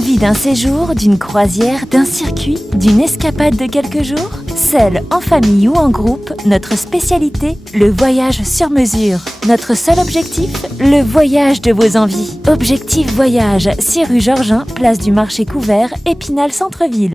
Envie d'un séjour, d'une croisière, d'un circuit, d'une escapade de quelques jours? Seul, en famille ou en groupe, notre spécialité, le voyage sur mesure. Notre seul objectif, le voyage de vos envies. Objectif Voyage, 6 rue Georgin, place du Marché Couvert, Épinal Centre-Ville.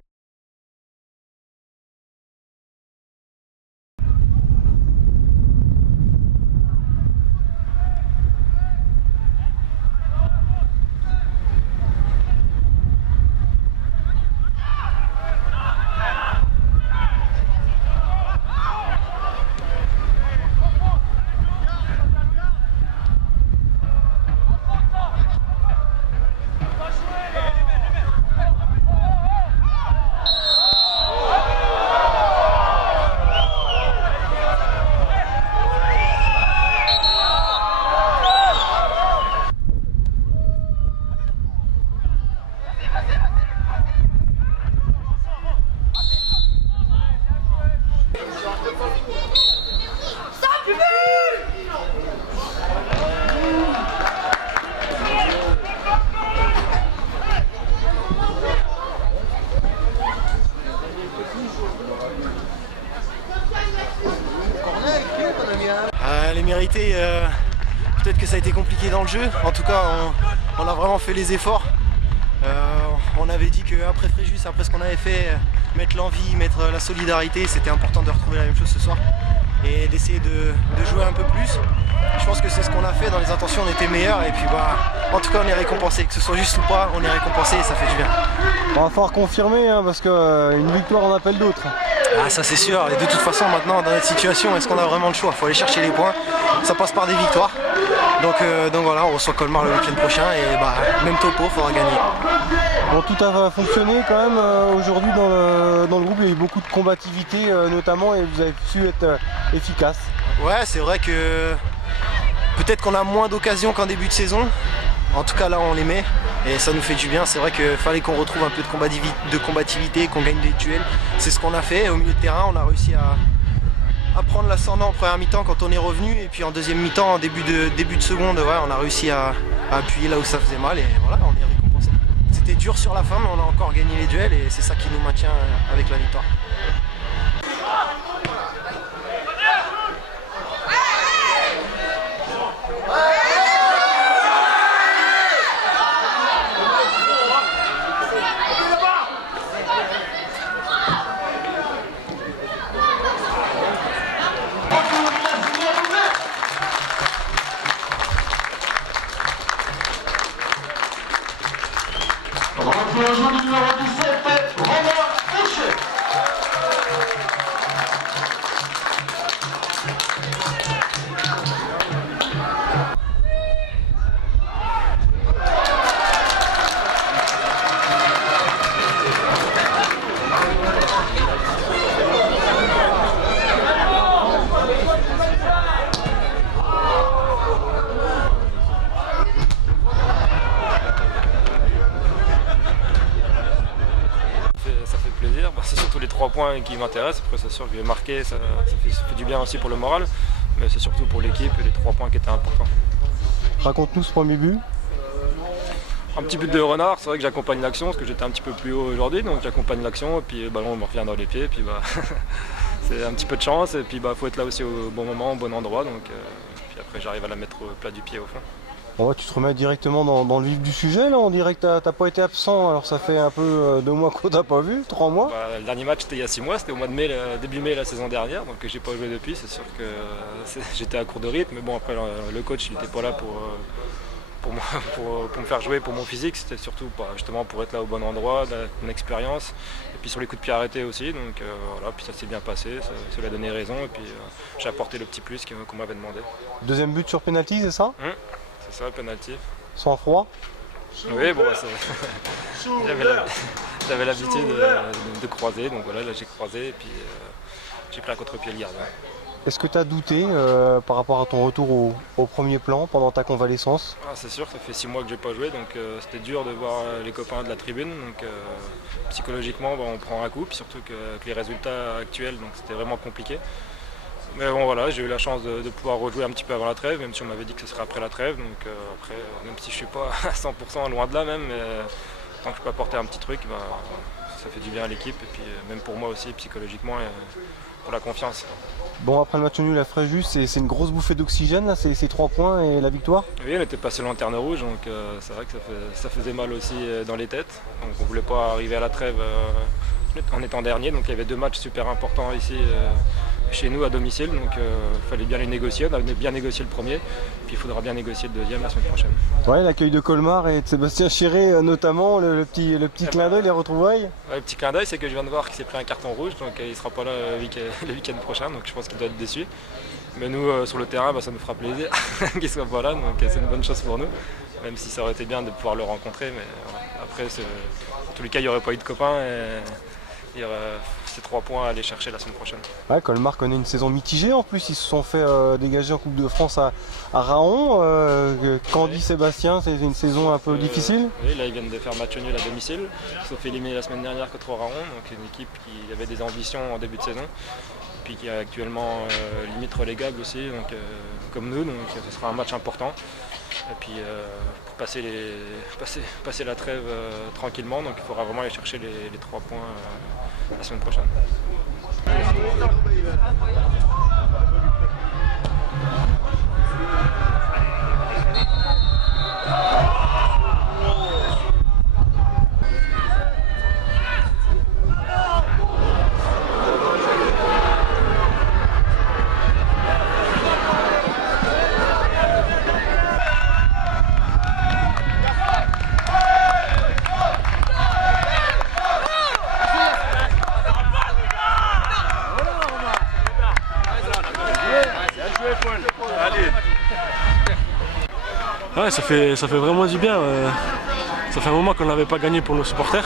Les mérités, peut-être que ça a été compliqué dans le jeu. En tout cas, on a vraiment fait les efforts. On avait dit qu'après Fréjus, après ce qu'on avait fait, mettre l'envie, mettre la solidarité, c'était important de retrouver la même chose ce soir et d'essayer de jouer un peu plus. Je pense que c'est ce qu'on a fait, dans les intentions on était meilleurs et puis en tout cas on est récompensé, que ce soit juste ou pas, on est récompensé et ça fait du bien. On va falloir confirmer parce qu'une victoire en appelle d'autres. Ah, ça c'est sûr, et de toute façon maintenant dans notre situation, est-ce qu'on a vraiment le choix? Il faut aller chercher les points, ça passe par des victoires. Donc voilà, on reçoit Colmar le week-end prochain et même topo, il faudra gagner. Bon, tout a fonctionné quand même aujourd'hui dans le groupe, il y a eu beaucoup de combativité notamment et vous avez su être efficace. Ouais, c'est vrai que peut-être qu'on a moins d'occasions qu'en début de saison, en tout cas là on les met. Et ça nous fait du bien, c'est vrai qu'il fallait qu'on retrouve un peu de combativité, qu'on gagne des duels. C'est ce qu'on a fait, au milieu de terrain, on a réussi à prendre l'ascendant en première mi-temps quand on est revenu. Et puis en deuxième mi-temps, en début de seconde, ouais, on a réussi à appuyer là où ça faisait mal et voilà, on est récompensé. C'était dur sur la fin, mais on a encore gagné les duels et c'est ça qui nous maintient avec la victoire. Le joueur numéro 17, Romain Fouché. C'est surtout les 3 points qui m'intéressent. Après, c'est sûr que marquer, ça fait du bien aussi pour le moral, mais c'est surtout pour l'équipe et les 3 points qui étaient importants. Raconte-nous ce premier but. Un petit but de renard, c'est vrai que j'accompagne l'action parce que j'étais un petit peu plus haut aujourd'hui, donc j'accompagne l'action et puis le ballon me revient dans les pieds. Et puis c'est un petit peu de chance et puis faut être là aussi au bon moment, au bon endroit. Donc, puis après, j'arrive à la mettre au plat du pied au fond. Bon, tu te remets directement dans le vif du sujet là, on dirait que t'as pas été absent, alors ça fait un peu 2 mois qu'on t'a pas vu, 3 mois. Le dernier match c'était il y a 6 mois, c'était au mois de mai, début mai la saison dernière, donc j'ai pas joué depuis, c'est sûr que j'étais à court de rythme, mais bon après le coach il était pas là pour me faire jouer pour mon physique, c'était surtout justement pour être là au bon endroit, mon expérience, et puis sur les coups de pied arrêtés aussi, donc voilà, puis ça s'est bien passé, ça lui a donné raison, et puis j'ai apporté le petit plus qu'on m'avait demandé. Deuxième but sur penalty, c'est ça? C'est ça, le penalty. Sans froid? Oui, bon, j'avais l'habitude de croiser, donc voilà, là j'ai croisé et puis j'ai pris un contre-pied le gardien. Est-ce que tu as douté par rapport à ton retour au premier plan pendant ta convalescence? C'est sûr, ça fait 6 mois que j'ai pas joué, donc c'était dur de voir les copains de la tribune. Donc psychologiquement, on prend un coup, puis surtout que les résultats actuels, donc c'était vraiment compliqué. Mais bon voilà, j'ai eu la chance de pouvoir rejouer un petit peu avant la trêve, même si on m'avait dit que ce serait après la trêve. Donc après, même si je suis pas à 100% loin de là même, mais tant que je peux apporter un petit truc, ça fait du bien à l'équipe et puis même pour moi aussi psychologiquement et pour la confiance. Bon, après le match nul à Fréjus, c'est une grosse bouffée d'oxygène, là, ces 3 points et la victoire. Oui, on était passé lanterne rouge, donc c'est vrai que ça faisait mal aussi dans les têtes. Donc on ne voulait pas arriver à la trêve en étant dernier, donc il y avait 2 matchs super importants ici chez nous à domicile, donc il fallait bien les négocier. On a bien négocié le premier, puis il faudra bien négocier le deuxième la semaine prochaine. Ouais, l'accueil de Colmar et de Sébastien Chiré notamment, le petit clin d'œil, les retrouvailles. Ouais, le petit clin d'œil, c'est que je viens de voir qu'il s'est pris un carton rouge, donc il ne sera pas là le week-end prochain, donc je pense qu'il doit être déçu. Mais nous, sur le terrain, ça nous fera plaisir qu'il ne soit pas là, donc c'est une bonne chose pour nous, même si ça aurait été bien de pouvoir le rencontrer. Mais après, en tous les cas, il n'y aurait pas eu de copains et il y aurait ces 3 points à aller chercher la semaine prochaine. Ouais, Colmar connaît une saison mitigée en plus, ils se sont fait dégager en Coupe de France à Raon. Candy Sébastien, c'est une saison un peu difficile. Oui, là ils viennent de faire match nul à domicile. Ils se sont fait éliminer la semaine dernière contre Raon, donc une équipe qui avait des ambitions en début de saison, puis qui est actuellement limite relégable aussi, donc, comme nous, donc ce sera un match important. Et puis pour passer la trêve tranquillement, donc il faudra vraiment aller chercher les 3 points la semaine prochaine. Ouais, ça fait vraiment du bien. Ça fait un moment qu'on n'avait pas gagné pour nos supporters.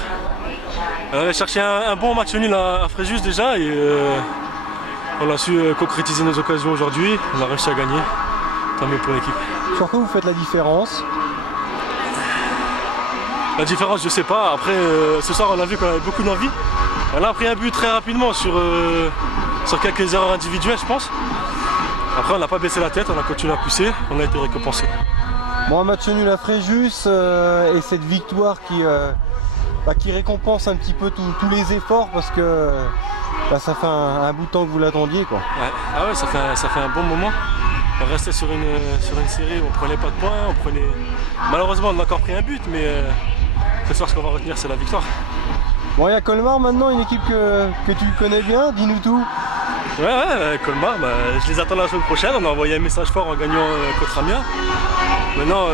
On avait cherché un bon match nul à Fréjus déjà et on a su concrétiser nos occasions aujourd'hui. On a réussi à gagner. Tant mieux pour l'équipe. Sur quoi vous faites la différence? La différence, je sais pas. Après, ce soir, on a vu qu'on avait beaucoup d'envie. On a pris un but très rapidement sur quelques erreurs individuelles, je pense. Après, on n'a pas baissé la tête, on a continué à pousser, on a été récompensé. Bon, un match nul à Fréjus et cette victoire qui récompense un petit peu tous les efforts parce que ça fait un bout de temps que vous l'attendiez, quoi. Ouais. Ah ouais, ça fait un bon moment. On restait sur une série où on prenait pas de points, malheureusement on a encore pris un but, mais ce soir ce qu'on va retenir c'est la victoire. Bon, il y a Colmar maintenant, une équipe que tu connais bien, dis-nous tout. Ouais, Colmar, je les attends la semaine prochaine, on a envoyé un message fort en gagnant contre Amiens. Maintenant,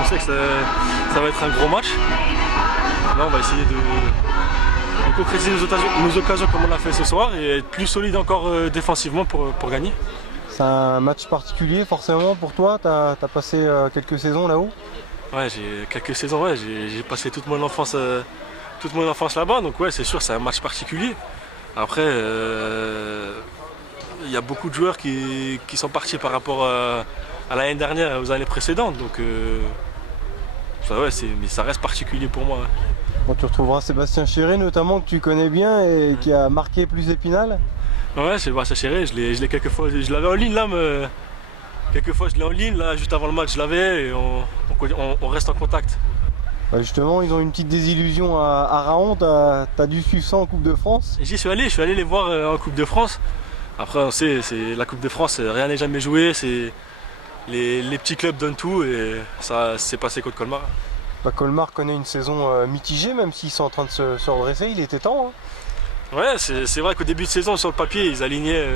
on sait que ça va être un gros match. Là, on va essayer de concrétiser nos occasions comme on l'a fait ce soir et être plus solide encore défensivement pour gagner. C'est un match particulier forcément pour toi, t'as passé quelques saisons là-haut? Ouais, j'ai quelques saisons, ouais, j'ai passé toute mon enfance là-bas, donc ouais, c'est sûr, c'est un match particulier. Après, il y a beaucoup de joueurs qui sont partis par rapport à l'année dernière et aux années précédentes, donc mais ça reste particulier pour moi. Ouais. Bon, tu retrouveras Sébastien Chiré notamment que tu connais bien et qui a marqué plus Épinal. Ouais, Sébastien Chiré, je l'ai quelquefois, je l'avais en ligne là, quelquefois je l'ai en ligne, là juste avant le match je l'avais et on reste en contact. Bah justement, ils ont une petite désillusion à Raon, t'as dû suivre ça en Coupe de France? J'y suis allé les voir en Coupe de France. Après on sait, la Coupe de France, rien n'est jamais joué, les petits clubs donnent tout et ça s'est passé contre Colmar. Bah, Colmar connaît une saison mitigée, même s'ils sont en train de se redresser, il était temps. Hein. Ouais, c'est vrai qu'au début de saison, sur le papier, ils alignaient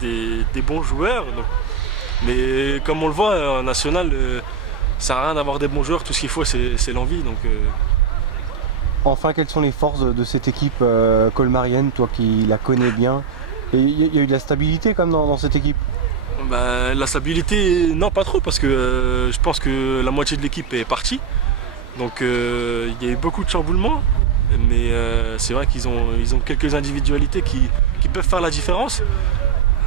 des bons joueurs. Donc. Mais comme on le voit en national, ça sert à rien d'avoir des bons joueurs, tout ce qu'il faut c'est l'envie. Donc, Enfin, quelles sont les forces de cette équipe colmarienne, toi qui la connais bien? Il y a eu de la stabilité quand même dans cette équipe? Bah, la stabilité, non pas trop, parce que je pense que la moitié de l'équipe est partie. Donc il y a eu beaucoup de chamboulements, mais c'est vrai qu'ils ont quelques individualités qui peuvent faire la différence.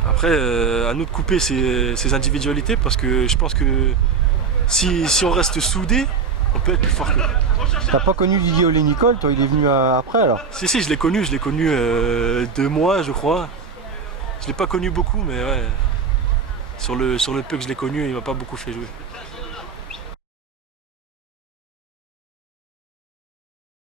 Après, à nous de couper ces individualités, parce que je pense que si on reste soudés, on peut être plus fort qu'eux. T'as pas connu Didier Olé-Nicole, toi, il est venu après alors? Si, je l'ai connu 2 mois je crois. Je l'ai pas connu beaucoup, mais ouais. Sur le peu que je l'ai connu, il m'a pas beaucoup fait jouer.